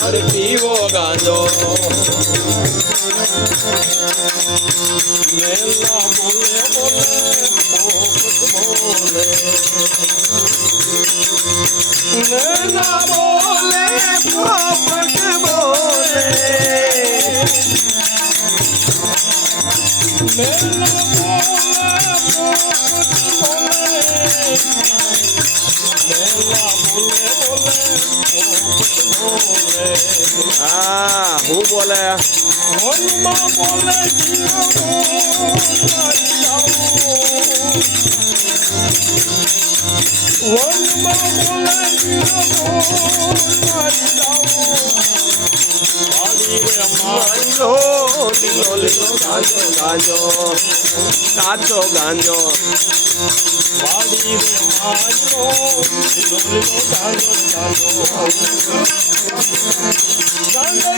અરે પીવો ગાંજો મેલા બોલે બોલે પોપટ બોલે મેલા બોલે પોપટ બોલે મેલા બોલે પોપટ બોલે હા હું બોલે વનમાં બોલે લીલો લીલો ગાંજો ગાંજો કાચો ગાંજો વાડી રે માજો લીલો લીલો ગાંજો ગાંજો ગાંજો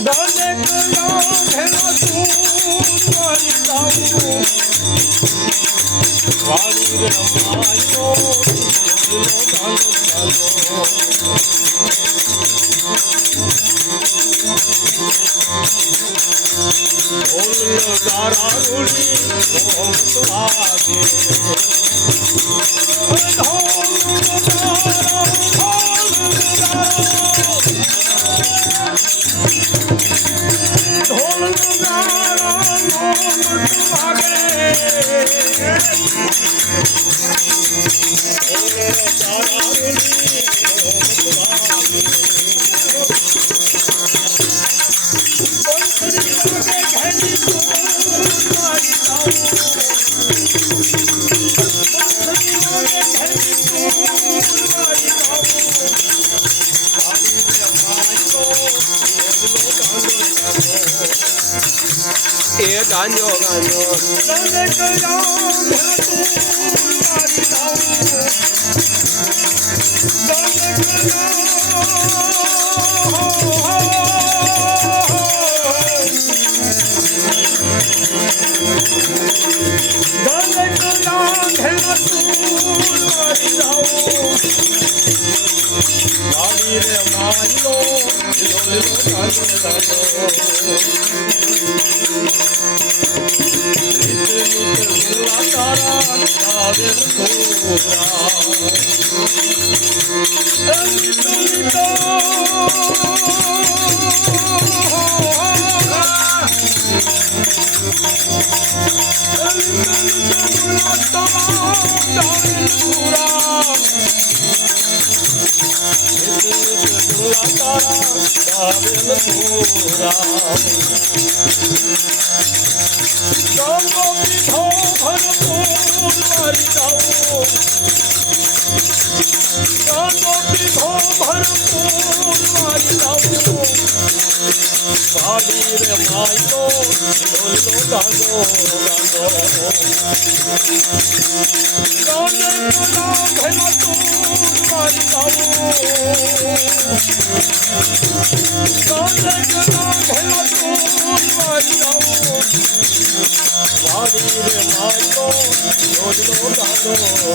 દાને કલા ઘેરા તું મારી જાઉં વાડી રે માજો લીલો ગાંજો ગાંજો ઢોલ નગારા રૂડી મોહમ્મદ વાગે ઢોલ નગારા મોહમ્મદ વાગે એ ગાંજો ગાંજો તને કયા વાડી રે માયલો લીલો લીલો ગાંજો ગાંજો વાડી રે માયલો લીલો ગાંજો ગાંજો ગાંજે કલા ઘેરા તું મારી જાઉં ગાંજે કલા ઘેરા તું મારી જાઉં વાડી રે માયલો લીલો ગાંજો ગાંજો